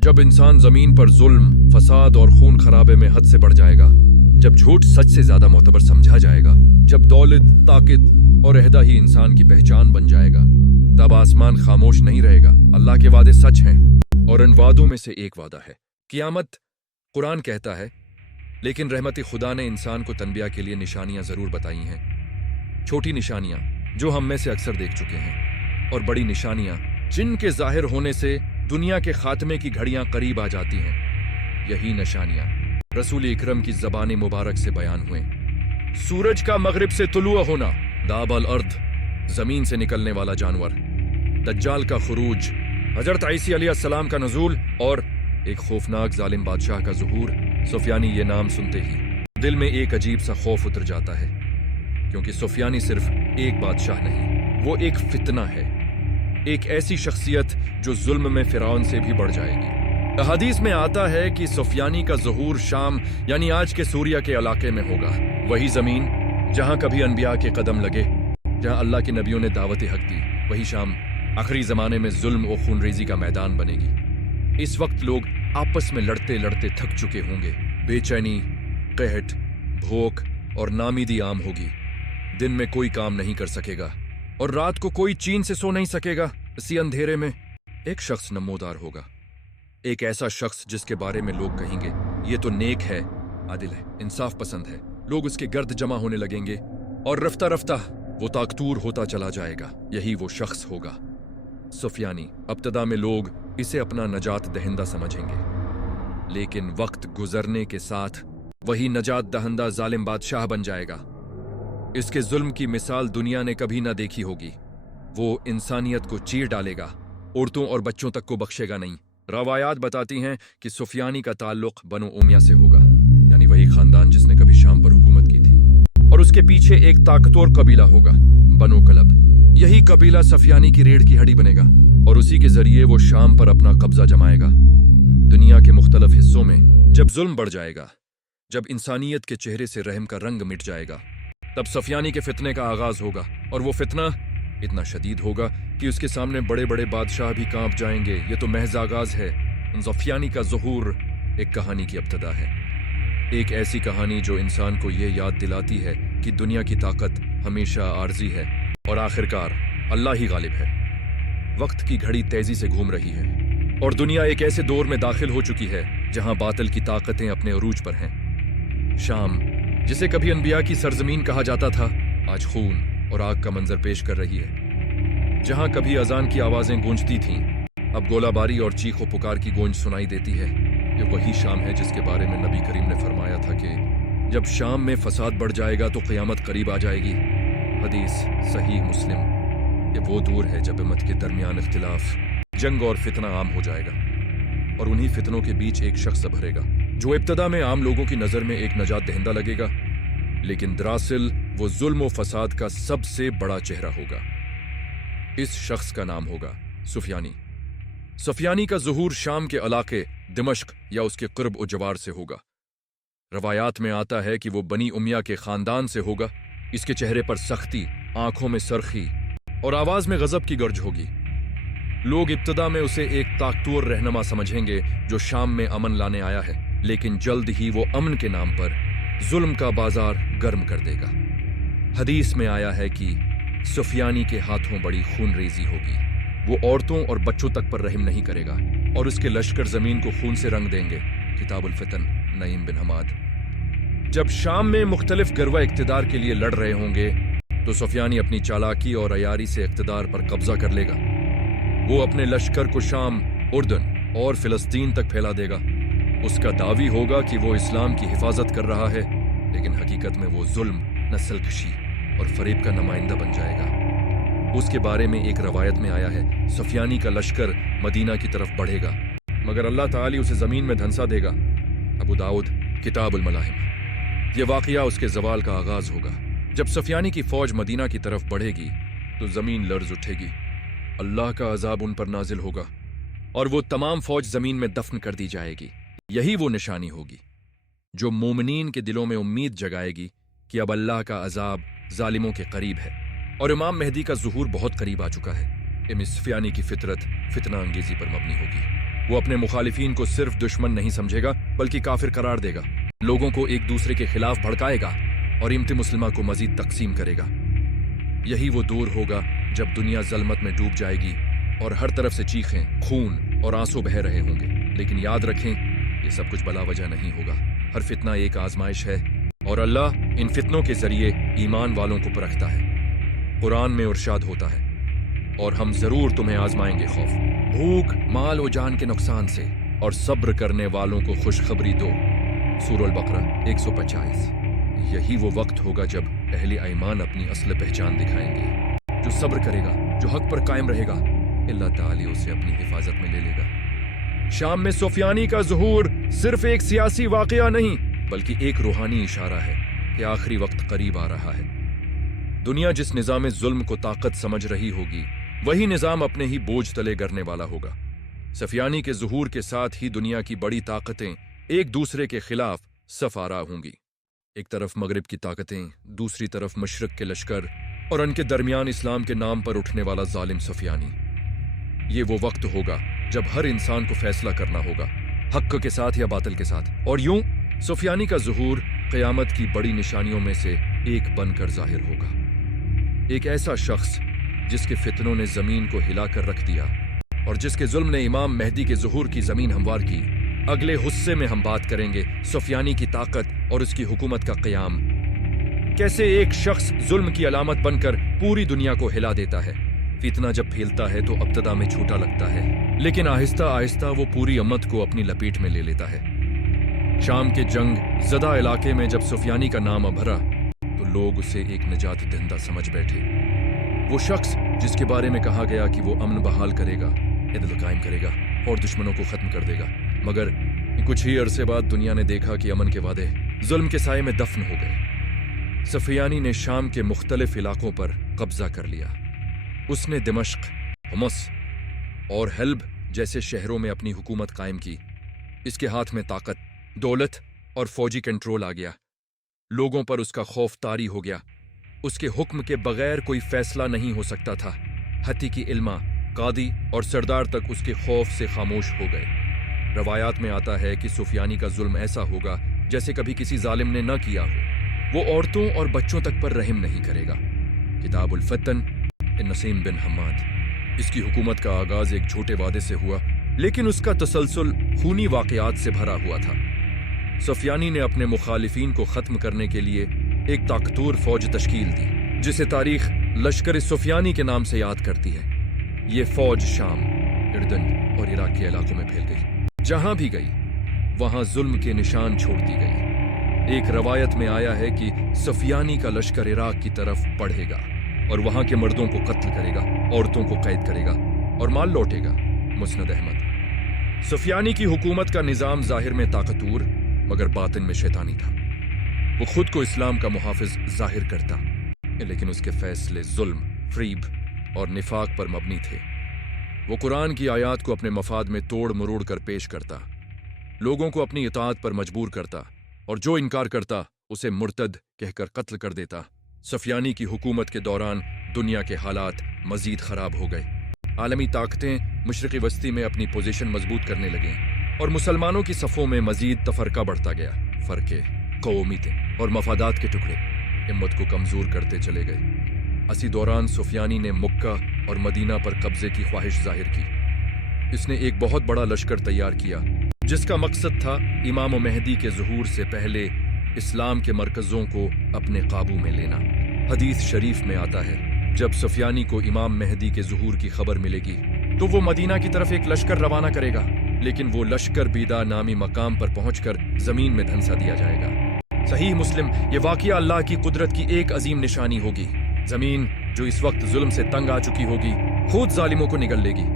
जब इंसान जमीन पर जुल्म, फसाद और खून खराबे में हद से बढ़ जाएगा, जब झूठ सच से ज्यादा मोतबर समझा जाएगा, जब दौलत, ताकत और अहदा ही इंसान की पहचान बन जाएगा, तब आसमान खामोश नहीं रहेगा। अल्लाह के वादे सच हैं और इन वादों में से एक वादा है क़ियामत। कुरान कहता है, लेकिन रहमत खुदा ने इंसान को तनबिया के लिए निशानियां जरूर बताई हैं। छोटी निशानियां जो हम में से अक्सर देख चुके हैं, और बड़ी निशानियां जिनके जाहिर होने से दुनिया के खात्मे की घड़ियां करीब आ जाती हैं। यही निशानियां रसूल इकरम की ज़बान मुबारक से बयान हुए। सूरज का मगरिब से तुलुआ होना, दाबल अर्द, जमीन से निकलने वाला जानवर, दज्जाल का खुरूज, हजरत ईसा अलैहिस्सलाम का नज़ूल और एक खौफनाक जालिम बादशाह का ज़ुहूर। सुफियानी ये नाम सुनते ही दिल में एक अजीब सा खौफ उतर जाता है, क्योंकि सुफियानी सिर्फ एक बादशाह नहीं, वो एक फितना है, एक ऐसी शख्सियत जो जुल्म में फिरौन से भी बढ़ जाएगी। हदीस में आता है कि सुफियानी का ज़ुहूर शाम यानी आज के सूरिया के इलाके में होगा। वही जमीन जहां कभी अनबिया के कदम लगे, जहां अल्लाह के नबियों ने दावत हक दी, वही शाम आखिरी जमाने में जुल्म और खूनरेजी का मैदान बनेगी। इस वक्त लोग आपस में लड़ते लड़ते थक चुके होंगे। बेचैनी, कहट, भूख और नामीदी आम होगी। दिन में कोई काम नहीं कर सकेगा और रात को कोई चैन से सो नहीं सकेगा। इसी अंधेरे में एक शख्स नमोदार होगा, एक ऐसा शख्स जिसके बारे में लोग कहेंगे, ये तो नेक है, आदिल है, इंसाफ पसंद है। लोग उसके गर्द जमा होने लगेंगे और रफ्ता रफ्ता वो ताकतूर होता चला जाएगा। यही वो शख्स होगा सुफियानी। अब्तदा में लोग इसे अपना नजात दहिंदा समझेंगे, लेकिन वक्त गुजरने के साथ वही नजात दहिंदा जालिम बादशाह बन जाएगा। इसके जुल्म की मिसाल दुनिया ने कभी ना देखी होगी। वो इंसानियत को चीर डालेगा, औरतों और बच्चों तक को बख्शेगा नहीं। रवायात बताती हैं कि सुफियानी का ताल्लुक बनो उमैया से होगा, यानी वही खानदान जिसने कभी शाम पर हुकूमत की थी। और उसके पीछे एक ताकतवर कबीला होगा, बनो कलब। यही कबीला सुफियानी की रीढ़ की हड्डी बनेगा और उसी के जरिए वो शाम पर अपना कब्जा जमाएगा। दुनिया के मुख्तलिफ हिस्सों में जब जुल्म बढ़ जाएगा, जब इंसानियत के चेहरे से रहम का रंग मिट जाएगा, तब सुफियानी के फितने का आगाज होगा। और वो फितना इतना शदीद होगा कि उसके सामने बड़े बड़े बादशाह भी कांप जाएंगे। ये तो महज आगाज है। सुफियानी का ज़ुहूर एक कहानी की इब्तिदा है, एक ऐसी कहानी जो इंसान को ये याद दिलाती है कि दुनिया की ताकत हमेशा आर्जी है और आखिरकार अल्लाह ही गालिब है। वक्त की घड़ी तेजी से घूम रही है और दुनिया एक ऐसे दौर में दाखिल हो चुकी है जहां बातिल की ताकतें अपने अरूज पर हैं। शाम, जिसे कभी अनबिया की सरजमीन कहा जाता था, आज खून और आग का मंजर पेश कर रही है। जहां कभी अजान की आवाजें गूंजती थीं, अब गोलाबारी और चीखों पुकार की गूंज सुनाई देती है। ये वही शाम है जिसके बारे में नबी करीम ने फरमाया था कि जब शाम में फसाद बढ़ जाएगा तो क़यामत करीब आ जाएगी। हदीस सही मुस्लिम। ये वो दूर है जब उम्मत के दरमियान इख्तिलाफ, जंग और फितना आम हो जाएगा और उन्हीं फितनों के बीच एक शख्स भरेगा जो इब्तदा में आम लोगों की नजर में एक नजात दहिंदा लगेगा, लेकिन दरअसल वो जुल्म और फसाद का सबसे बड़ा चेहरा होगा। इस शख्स का नाम होगा सुफियानी। सुफियानी का ज़ुहूर शाम के इलाके दिमश्क या उसके क़ुर्ब और जवार से होगा। रवायात में आता है कि वो बनी उमैया के खानदान से होगा। इसके चेहरे पर सख्ती, आंखों में सरखी और आवाज में गजब की गर्ज होगी। लोग इब्तदा में उसे एक ताकतवर रहनुमा समझेंगे जो शाम में अमन लाने आया है, लेकिन जल्द ही वो अमन के नाम पर जुल्म का बाजार गर्म कर देगा। हदीस में आया है कि सुफियानी के हाथों बड़ी खूनरेजी होगी। वो औरतों और बच्चों तक पर रहम नहीं करेगा और उसके लश्कर जमीन को खून से रंग देंगे। किताबुल फितन, नईम बिन हमाद। जब शाम में मुख्तलिफ गरवा इक्तिदार के लिए लड़ रहे होंगे तो सुफियानी अपनी चालाकी और अयारी से इक्तिदार पर कब्जा कर लेगा। वो अपने लश्कर को शाम, उर्दन और फिलिस्तीन तक फैला देगा। उसका दावी होगा कि वो इस्लाम की हिफाजत कर रहा है, लेकिन हकीकत में वो जुल्म, नस्लकशी और फरेब का नुमाइंदा बन जाएगा। उसके बारे में एक रवायत में आया है, सुफियानी का लश्कर मदीना की तरफ बढ़ेगा मगर अल्लाह ताली उसे जमीन में धंसा देगा। अबू दाऊद, किताबुल मलाहिम। ये वाक़या उसके जवाल का आगाज होगा। जब सुफियानी की फौज मदीना की तरफ बढ़ेगी तो जमीन लर्ज उठेगी, अल्लाह का अजाब उन पर नाजिल होगा और वो तमाम फौज जमीन में दफन कर दी जाएगी। यही वो निशानी होगी जो मोमिनीन के दिलों में उम्मीद जगाएगी कि अब अल्लाह का अजाब जालिमों के करीब है और इमाम मेहदी का ज़ुहूर बहुत करीब आ चुका है। सुफियानी की फितरत फितना अंगेजी पर मबनी होगी। वो अपने मुखालिफिन को सिर्फ दुश्मन नहीं समझेगा बल्कि काफिर करार देगा, लोगों को एक दूसरे के खिलाफ भड़काएगा और इम्मत मुस्लिमा को मजीद तकसीम करेगा। यही वो दौर होगा जब दुनिया ज़ल्मत में डूब जाएगी और हर तरफ से चीखें, खून और आंसू बह रहे होंगे। लेकिन याद रखें, ये सब कुछ बला वजह नहीं होगा। हर फितना एक आजमाइश है और अल्लाह इन फितनों के जरिए ईमान वालों को परखता है। कुरान में इरशाद होता है, और हम जरूर तुम्हें आजमाएंगे खौफ, भूख, माल और जान के नुकसान से, और सब्र करने वालों को खुशखबरी दो। सूरह अल-बकरा 125। यही वो वक्त होगा जब अहले ईमान अपनी असल पहचान दिखाएंगे। जो सब्र करेगा, जो हक पर कायम रहेगा, अल्लाह ताला उसे अपनी हिफाजत में ले लेगा। शाम में सुफियानी का ज़ुहूर सिर्फ एक सियासी वाकया नहीं बल्कि एक रूहानी इशारा है कि आखिरी वक्त करीब आ रहा है। दुनिया जिस निज़ाम जुल्म को ताकत समझ रही होगी, वही निज़ाम अपने ही बोझ तले गिरने वाला होगा। सफियानी के ज़ुहूर के साथ ही दुनिया की बड़ी ताकतें एक दूसरे के खिलाफ सफ आरा होंगी। एक तरफ मगरिब की ताकतें, दूसरी तरफ मशरक के लश्कर और उनके दरमियान इस्लाम के नाम पर उठने वाला जालिम सफियानी। ये वो वक्त होगा जब हर इंसान को फैसला करना होगा, हक के साथ या बातिल के साथ। और यूं सुफियानी का ज़ुहूर क़यामत की बड़ी निशानियों में से एक बनकर जाहिर होगा। एक ऐसा शख्स जिसके फितनों ने जमीन को हिलाकर रख दिया और जिसके जुल्म ने इमाम मेहदी के ज़ुहूर की जमीन हमवार की। अगले हिस्से में हम बात करेंगे सुफियानी की ताकत और उसकी हुकूमत का क़याम। कैसे एक शख्स जुल्म की अलामत बनकर पूरी दुनिया को हिला देता है। फितना जब फैलता है तो अब्तदा में छोटा लगता है, लेकिन आहिस्ता आहिस्ता वो पूरी उम्मत को अपनी लपेट में ले लेता है। शाम के जंग ज़दा इलाके में जब सुफियानी का नाम अभरा तो लोग उसे एक निजात दहिंदा समझ बैठे। वो शख्स जिसके बारे में कहा गया कि वो अमन बहाल करेगा, इदल कायम करेगा और दुश्मनों को खत्म कर देगा। मगर कुछ ही अरसे बाद दुनिया ने देखा कि अमन के वादे जुल्म के साये में दफन हो गए। सफियानी ने शाम के मुख्तलिफ इलाकों पर कब्जा कर लिया। उसने दिमश्क, हमस और हल्ब जैसे शहरों में अपनी हुकूमत कायम की। इसके हाथ में ताकत, दौलत और फौजी कंट्रोल आ गया। लोगों पर उसका खौफ तारी हो गया। उसके हुक्म के बगैर कोई फैसला नहीं हो सकता था। हती की इल्मा, कादी और सरदार तक उसके खौफ से खामोश हो गए। रवायात में आता है कि सुफियानी का जुल्म ऐसा होगा जैसे कभी किसी जालिम ने न किया हो। वो औरतों और बच्चों तक पर रहम नहीं करेगा। किताबुल फतन नसीम बिन हम्माद। इसकी हुकूमत का आगाज एक झूठे वादे से हुआ, लेकिन उसका तसलसल खूनी वाकयात से भरा हुआ था। सुफियानी ने अपने मुखालिफिन को खत्म करने के लिए एक ताकतवर फौज तश्कील दी, जिसे तारीख लश्कर सुफियानी के नाम से याद करती है। ये फौज शाम, इर्दन और इराक के इलाकों में फैल गई। जहां भी गई वहां जुल्म के निशान छोड़ती गई। एक रवायत में आया है कि सुफियानी का लश्कर इराक की तरफ बढ़ेगा और वहां के मर्दों को कत्ल करेगा, औरतों को कैद करेगा और माल लौटेगा। मुस्नद अहमद। सुफियानी की हुकूमत का निज़ाम जाहिर में ताकतवर मगर बातिन में शैतानी था। वो खुद को इस्लाम का मुहाफिज जाहिर करता, लेकिन उसके फैसले जुल्म, फरीब और निफाक पर मबनी थे। वो कुरान की आयात को अपने मफाद में तोड़ मरोड़ कर पेश करता, लोगों को अपनी इताअत पर मजबूर करता और जो इनकार करता उसे मुर्तद कहकर कत्ल कर देता। सुफियानी की हुकूमत के दौरान दुनिया के हालात मजीद खराब हो गए। आलमी ताकतें मशरिकी वस्ती में अपनी पोजीशन मजबूत करने लगीं और मुसलमानों की सफ़ों में मजीद तफरका बढ़ता गया। फ़र्क़े, कौमीतें और मफादात के टुकड़े हिम्मत को कमज़ोर करते चले गए। इसी दौरान सुफियानी ने मक्का और मदीना पर कब्ज़े की ख्वाहिश जाहिर की। इसने एक बहुत बड़ा लश्कर तैयार किया जिसका मकसद था इमाम मेहदी के ज़ुहूर से पहले इस्लाम के मरकज़ों को अपने काबू में लेना। हदीस शरीफ में आता है, जब सुफियानी को इमाम मेहदी के ज़ुहूर की खबर मिलेगी तो वो मदीना की तरफ एक लश्कर रवाना करेगा, लेकिन वो लश्कर बीदा नामी मकाम पर पहुंचकर जमीन में धंसा दिया जाएगा। सही मुस्लिम। ये वाक़या अल्लाह की कुदरत की एक अजीम निशानी होगी। जमीन जो इस वक्त जुल्म से तंग आ चुकी होगी, खुद जालिमों को निगल लेगी।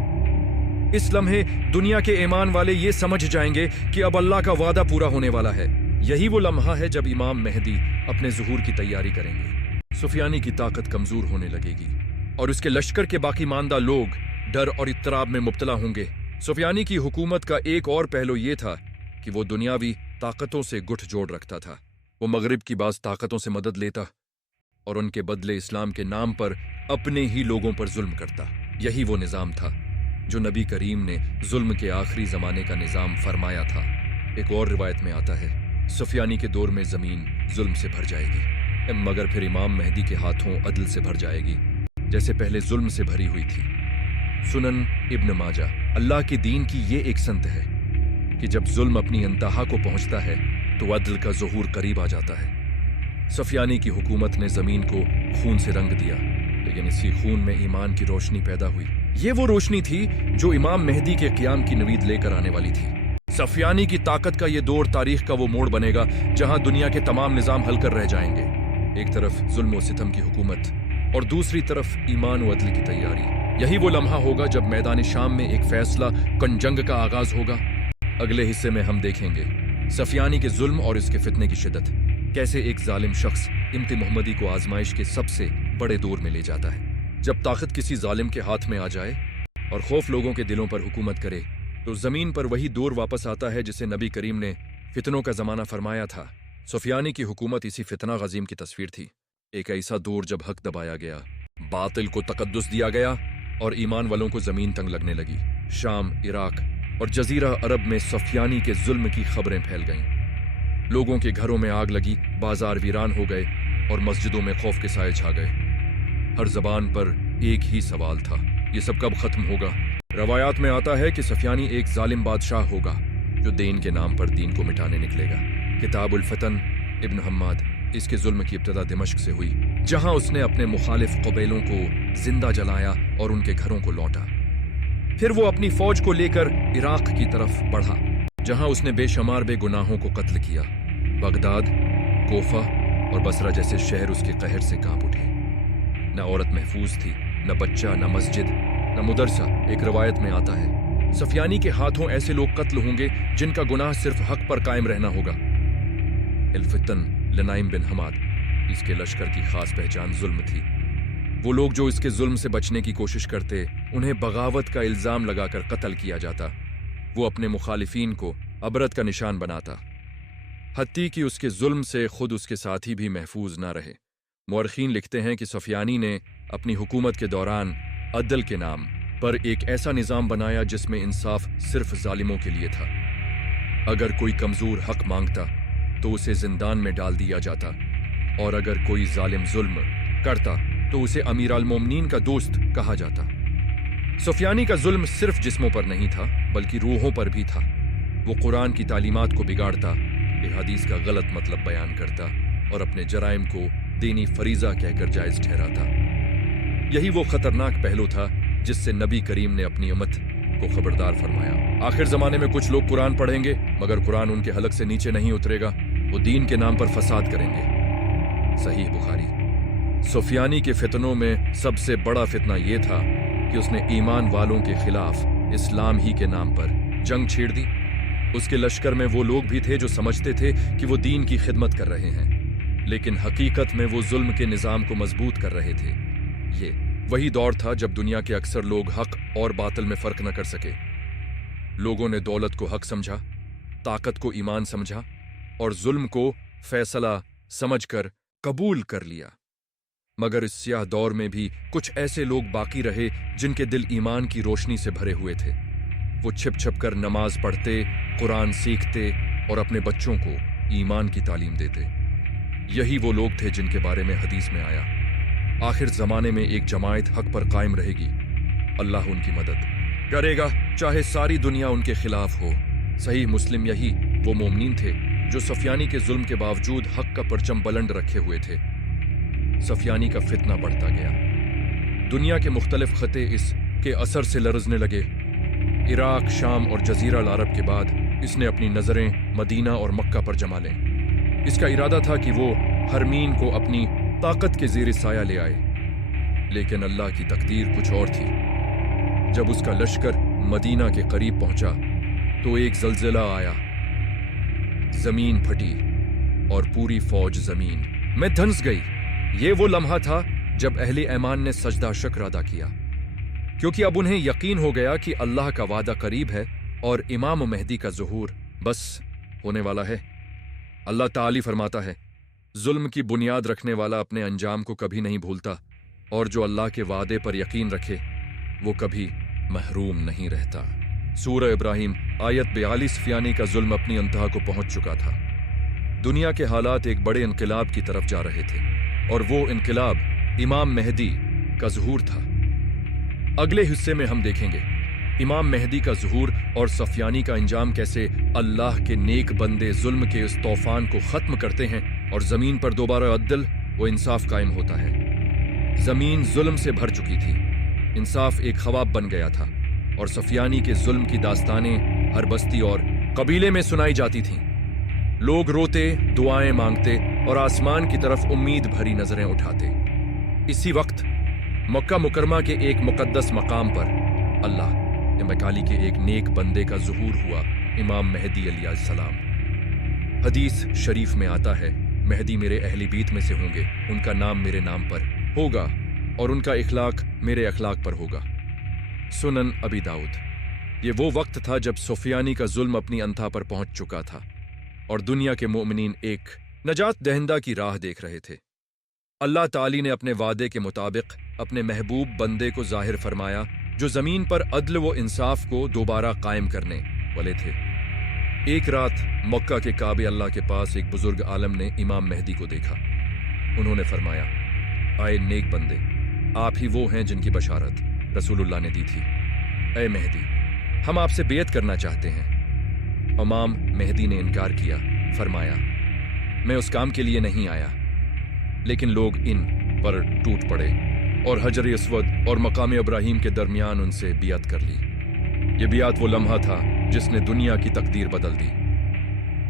इस लम्हे दुनिया के ईमान वाले ये समझ जाएंगे कि अब अल्लाह का वादा पूरा होने वाला है। यही वो लम्हा है जब इमाम मेहदी अपने ज़ुहूर की तैयारी करेंगे। सुफियानी की ताकत कमजोर होने लगेगी और उसके लश्कर के बाकी मानदा लोग डर और इत्तराब में मुब्तला होंगे। सुफियानी की हुकूमत का एक और पहलू ये था कि वो दुनियावी ताकतों से गुठ जोड़ रखता था। वो मगरिब की बाज़ ताकतों से मदद लेता और उनके बदले इस्लाम के नाम पर अपने ही लोगों पर जुल्म करता। यही वो निज़ाम था जो नबी करीम ने जुल्म के आखिरी ज़माने का निज़ाम फरमाया था। एक और रिवायत में आता है, सुफियानी के दौर में ज़मीन जुल्म से भर जाएगी, मगर फिर इमाम मेहदी के हाथों अदल से भर जाएगी, जैसे पहले जुल्म से भरी हुई थी। सुनन इब्न माजा। अल्लाह के दीन की ये एक संत है कि जब जुल्म अपनी इंतहा को पहुंचता है तो अदल का ज़ुहूर करीब आ जाता है। सुफियानी की हुकूमत ने ज़मीन को खून से रंग दिया, लेकिन इसी खून में ईमान की रोशनी पैदा हुई। ये वो रोशनी थी जो इमाम मेहदी के क़याम की नवीद लेकर आने वाली थी। सुफियानी की ताकत का ये दौर तारीख का वो मोड़ बनेगा जहां दुनिया के तमाम निज़ाम हल कर रह जाएंगे। एक तरफ जुल्म व सितम की हुकूमत और दूसरी तरफ ईमान व अदल की तैयारी। यही वो लम्हा होगा जब मैदान शाम में एक फैसला कन जंग का आगाज होगा। अगले हिस्से में हम देखेंगे सुफियानी के जुल्म और इसके फितने की शिद्दत, कैसे एक जालिम शख्स इम्ति मोहम्मदी को आजमाइश के सबसे बड़े दौर में ले जाता है। जब ताकत किसी जालिम के हाथ में आ जाए और खौफ लोगों के दिलों पर हुकूमत करे तो जमीन पर वही दौर वापस आता है जिसे नबी करीम ने फितनों का जमाना फरमाया था। सुफियानी की हुकूमत इसी फितना गजीम की तस्वीर थी। एक ऐसा दौर जब हक दबाया गया, बातिल को तकद्दुस दिया गया और ईमान वालों को जमीन तंग लगने लगी। शाम, इराक और जजीरा अरब में सुफियानी के जुल्म की खबरें फैल गईं। लोगों के घरों में आग लगी, बाजार वीरान हो गए और मस्जिदों में खौफ के साए छा गए। हर जबान पर एक ही सवाल था, ये सब कब खत्म होगा? रवायात में आता है कि सुफियानी एक जालिम बादशाह होगा जो दीन के नाम पर दीन को मिटाने निकलेगा। किताबुल फतन इब्न हम्माद। इसके जुल्म की इब्तदा दिमश्क से हुई, जहां उसने अपने मुखालिफ कबीलों को जिंदा जलाया और उनके घरों को लौटा। फिर वो अपनी फौज को लेकर इराक की तरफ बढ़ा, जहां उसने बेशुमार बेगुनाहों को कत्ल किया। बगदाद, कोफा और बसरा जैसे शहर उसके कहर से कांप उठे। न औरत महफूज थी, न बच्चा, न मस्जिद, न मुदरसा। एक रवायत में आता है सुफियानी के हाथों ऐसे लोग कत्ल होंगे जिनका गुनाह सिर्फ हक पर कायम रहना होगा। इल्फितन लनाइम बिन हमाद, इसके लश्कर की खास पहचान जुल्म थी। वो लोग जो इसके जुल्म से बचने की कोशिश करते, उन्हें बगावत का इल्जाम लगाकर कत्ल किया जाता। वो अपने मुखालिफिन को अबरत का निशान बनाता, हत्ती कि उसके जुल्म से खुद उसके साथी भी महफूज ना रहे। मुअर्रिखीन लिखते हैं कि सुफियानी ने अपनी हुकूमत के दौरान अदल के नाम पर एक ऐसा निज़ाम बनाया जिसमें इंसाफ सिर्फ जालिमों के लिए था। अगर कोई कमजोर हक मांगता तो उसे जिंदान में डाल दिया जाता, और अगर कोई जालिम जुल्म करता तो उसे अमीर अल मोमिनीन का दोस्त कहा जाता। सुफियानी का जुल्म सिर्फ जिस्मों पर नहीं था बल्कि रूहों पर भी था। वो कुरान की तालीमात को बिगाड़ता, हदीस का गलत मतलब बयान करता और अपने जराइम को दीनी फरीजा कहकर जायज ठहराता। यही वो खतरनाक पहलू था जिससे नबी करीम ने अपनी उम्मत को खबरदार फरमाया। आखिर जमाने में कुछ लोग कुरान पढ़ेंगे मगर कुरान उनके हलक से नीचे नहीं उतरेगा। वो दीन के नाम पर फसाद करेंगे। सही बुखारी। सुफियानी के फितनों में सबसे बड़ा फितना यह था कि उसने ईमान वालों के खिलाफ इस्लाम ही के नाम पर जंग छेड़ दी। उसके लश्कर में वो लोग भी थे जो समझते थे कि वो दीन की खिदमत कर रहे हैं, लेकिन हकीकत में वो जुल्म के निज़ाम को मजबूत कर रहे थे। ये वही दौर था जब दुनिया के अक्सर लोग हक और बातिल में फर्क न कर सके। लोगों ने दौलत को हक समझा, ताकत को ईमान समझा और जुल्म को फैसला समझकर कबूल कर लिया। मगर इस स्याह दौर में भी कुछ ऐसे लोग बाकी रहे जिनके दिल ईमान की रोशनी से भरे हुए थे। वो छिप छिप कर नमाज पढ़ते, कुरान सीखते और अपने बच्चों को ईमान की तालीम देते। यही वो लोग थे जिनके बारे में हदीस में आया, आखिर जमाने में एक जमायत हक पर कायम रहेगी, अल्लाह उनकी मदद करेगा चाहे सारी दुनिया उनके खिलाफ हो। सही मुस्लिम। यही वो मोमिनीन थे जो सुफियानी के जुल्म के बावजूद हक का परचम बुलंद रखे हुए थे। सुफियानी का फितना बढ़ता गया। दुनिया के मुख्तलिफ खते इसके असर से लरजने लगे। इराक, शाम और जजीरा अरब के बाद इसने अपनी नजरें मदीना और मक्का पर जमा लें। इसका इरादा था कि वो हरमीन को अपनी ताकत के ज़ेर साया ले आए, लेकिन अल्लाह की तकदीर कुछ और थी। जब उसका लश्कर मदीना के करीब पहुंचा तो एक जलजिला आया, जमीन फटी और पूरी फौज जमीन में धंस गई। ये वो लम्हा था जब अहले ईमान ने सजदा शुक्र अदा किया, क्योंकि अब उन्हें यकीन हो गया कि अल्लाह का वादा करीब है और इमाम मेहदी का ज़ुहूर बस होने वाला है। अल्लाह ताली फरमाता है, जुल्म की बुनियाद रखने वाला अपने अंजाम को कभी नहीं भूलता, और जो अल्लाह के वादे पर यकीन रखे वो कभी محروم नहीं रहता। सूरह इब्राहिम आयत 42 सफियानी का जुल्म अपनी अंतहा को पहुंच चुका था। दुनिया के हालात एक बड़े इनकलाब की तरफ जा रहे थे और वो इनकलाब इमाम मेहदी का ज़ुहूर था। अगले हिस्से में हम देखेंगे इमाम मेहदी का ज़ुहूर और सफियानी का अंजाम कैसे अल्लाह के नेक बंदे जुल्म के इस तूफान को ख़त्म करते हैं और ज़मीन पर दोबारा अदल व इंसाफ कायम होता है। ज़मीन जुल्म से भर चुकी थी, इंसाफ एक ख्वाब बन गया था और सफियानी के जुल्म की दास्तानें हर बस्ती और कबीले में सुनाई जाती थीं। लोग रोते, दुआएं मांगते और आसमान की तरफ उम्मीद भरी नजरें उठाते। इसी वक्त मक्का मुकरमा के एक मुकद्दस मकाम पर अल्लाह के मकाली के एक नेक बंदे का ज़ुहूर हुआ, इमाम मेहदी अलैहिस्सलाम। हदीस शरीफ में आता है, मेहदी मेरे अहली बीत में से होंगे, उनका नाम मेरे नाम पर होगा और उनका इखलाक मेरे अखलाक पर होगा। सुनन अबी दाऊद। ये वो वक्त था जब सुफियानी का जुल्म अपनी अंतहा पर पहुंच चुका था और दुनिया के मोमिनीन एक नजात दहिंदा की राह देख रहे थे। अल्लाह ताली ने अपने वादे के मुताबिक अपने महबूब बंदे को जाहिर फरमाया जो जमीन पर अदल व इंसाफ को दोबारा कायम करने वाले थे। एक रात मक्का के काबे अल्लाह के पास एक बुजुर्ग आलम ने इमाम मेहदी को देखा। उन्होंने फरमाया, आए नेक बंदे, आप ही वो हैं जिनकी बशारत रसूलुल्लाह ने दी थी। ऐ मेहदी, हम आपसे बेयत करना चाहते हैं। इमाम मेहदी ने इनकार किया, फरमाया, मैं उस काम के लिए नहीं आया। लेकिन लोग इन पर टूट पड़े और हजर अस्वद और मकाम इब्राहिम के दरमियान उनसे बियत कर ली। ये बियत वो लम्हा था जिसने दुनिया की तकदीर बदल दी।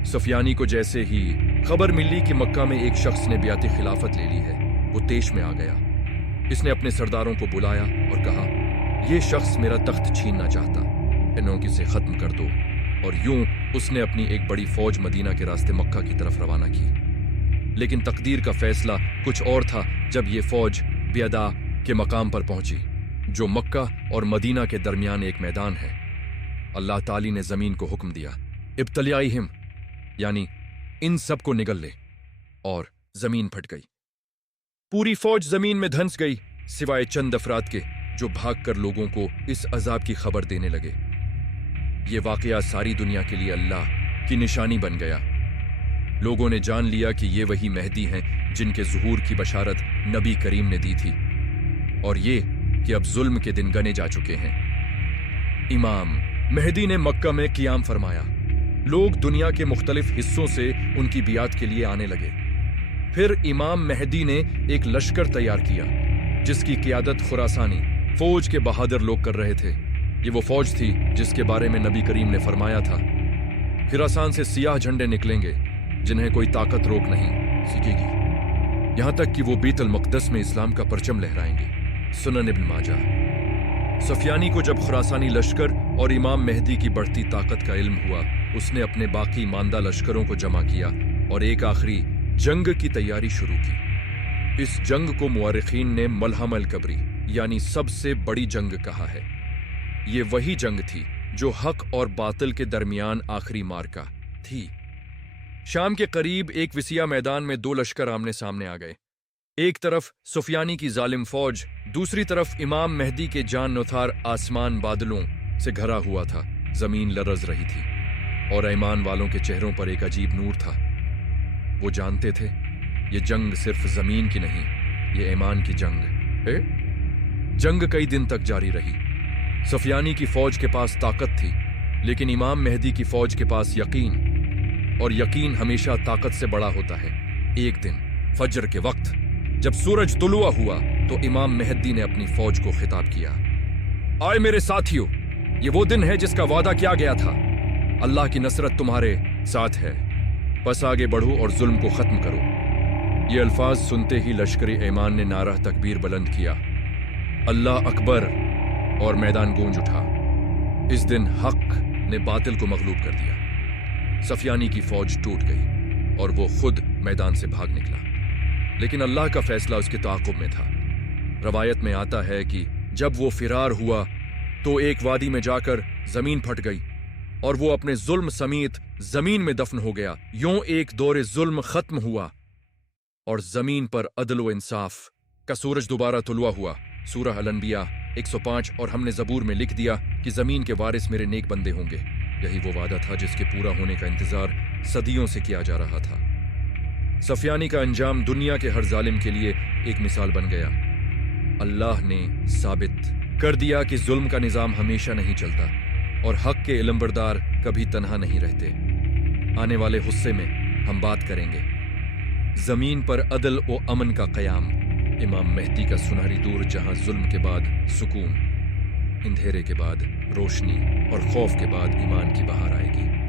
सफियानी को जैसे ही खबर मिली कि मक्का में एक शख्स ने बियत खिलाफत ले ली है, वो तेश में आ गया। इसने अपने सरदारों को बुलाया और कहा, यह शख्स मेरा तख्त छीनना चाहता, इन्हों इसे खत्म कर दो। और यूं उसने अपनी एक बड़ी फौज मदीना के रास्ते मक्का की तरफ रवाना की। लेकिन तकदीर का फैसला कुछ और था जब ये फौज बियदा के मकाम पर पहुंची, जो मक्का और मदीना के दरमियान एक मैदान है। अल्लाह ताली ने जमीन को हुक्म दिया, इब्तलियाहिम, यानी इन सब को निगल ले, और जमीन फट गई। पूरी फौज जमीन में धंस गई, सिवाय चंद अफराद के जो भागकर लोगों को इस अजाब की खबर देने लगे। ये वाकया सारी दुनिया के लिए अल्लाह की निशानी बन गया। लोगों ने जान लिया कि ये वही मेहदी हैं जिनके ज़ुहूर की बशारत नबी करीम ने दी थी, और ये कि अब जुल्म के दिन गने जा चुके हैं। इमाम मेहदी ने मक्का में क़ियाम फरमाया। लोग दुनिया के मुख्तलिफ हिस्सों से उनकी बियात के लिए आने लगे। फिर इमाम मेहदी ने एक लश्कर तैयार किया जिसकी क़ियादत खुरासानी फौज के बहादुर लोग कर रहे थे। ये वो फौज थी जिसके बारे में नबी करीम ने फरमाया था, खुरासान से सियाह झंडे निकलेंगे जिन्हें कोई ताकत रोक नहीं सकेगी, यहां तक कि वो बैतुल मक़दस में इस्लाम का परचम लहराएंगे। सुनन इब्न माजा। सफियानी को जब खुरासानी लश्कर और इमाम मेहदी की बढ़ती ताकत का इल्म हुआ, उसने अपने बाकी मांदा लश्करों को जमा किया और एक आखिरी जंग की तैयारी शुरू की। इस जंग को मुअर्रिखीन ने मलहम अल कबरी यानी सबसे बड़ी जंग कहा है। ये वही जंग थी जो हक और बातिल के दरमियान आखिरी मार्का थी। शाम के करीब एक विसिया मैदान में दो लश्कर आमने सामने आ गए। एक तरफ सुफियानी की जालिम फौज, दूसरी तरफ इमाम मेहदी के जान नुथार आसमान बादलों से घरा हुआ था। जमीन लरज रही थी और ईमान वालों के चेहरों पर एक अजीब नूर था। वो जानते थे ये जंग सिर्फ जमीन की नहीं, ये ईमान की जंग है। जंग कई दिन तक जारी रही। सुफियानी की फौज के पास ताकत थी, लेकिन इमाम मेहदी की फौज के पास यकीन, और यकीन हमेशा ताकत से बड़ा होता है। एक दिन फजर के वक्त जब सूरज तुलुआ हुआ तो इमाम मेहदी ने अपनी फौज को खिताब किया, आए मेरे साथियों, ये वो दिन है जिसका वादा किया गया था। अल्लाह की नसरत तुम्हारे साथ है, बस आगे बढ़ो और जुल्म को खत्म करो। ये अल्फाज सुनते ही लश्करी ईमान ने नारा तकबीर बुलंद किया, अल्लाह अकबर, और मैदान गूंज उठा। इस दिन हक ने बातिल को मगलूब कर दिया। सफियानी की फौज टूट गई और वो खुद मैदान से भाग निकला, लेकिन अल्लाह का फैसला उसके ताक़ुब में था। रवायत में आता है कि जब वो फिरार हुआ तो एक वादी में जाकर जमीन फट गई और वो अपने जुल्म समेत जमीन में दफन हो गया। यूं एक दौरे जुल्म खत्म हुआ और जमीन पर अदल व इंसाफ का सूरज दोबारा तुलवा हुआ। सूरह अल-अंबिया 105 اور ہم نے زبور میں لکھ دیا کہ زمین کے وارث میرے نیک بندے ہوں گے۔ یہی وہ وعدہ تھا جس کے پورا ہونے کا انتظار صدیوں سے کیا جا رہا تھا۔ سفیانی کا انجام دنیا کے ہر ظالم کے لیے ایک مثال بن گیا۔ اللہ نے ثابت کر دیا کہ ظلم کا نظام ہمیشہ نہیں چلتا اور حق کے علمبردار کبھی تنہا نہیں رہتے۔ آنے والے حصے میں ہم بات کریں گے زمین پر عدل و امن کا قیام، امام مہدی کا سنہری دور جہاں ظلم کے بعد سکون، اندھیرے کے بعد روشنی اور خوف کے بعد ایمان کی بہار آئے گی۔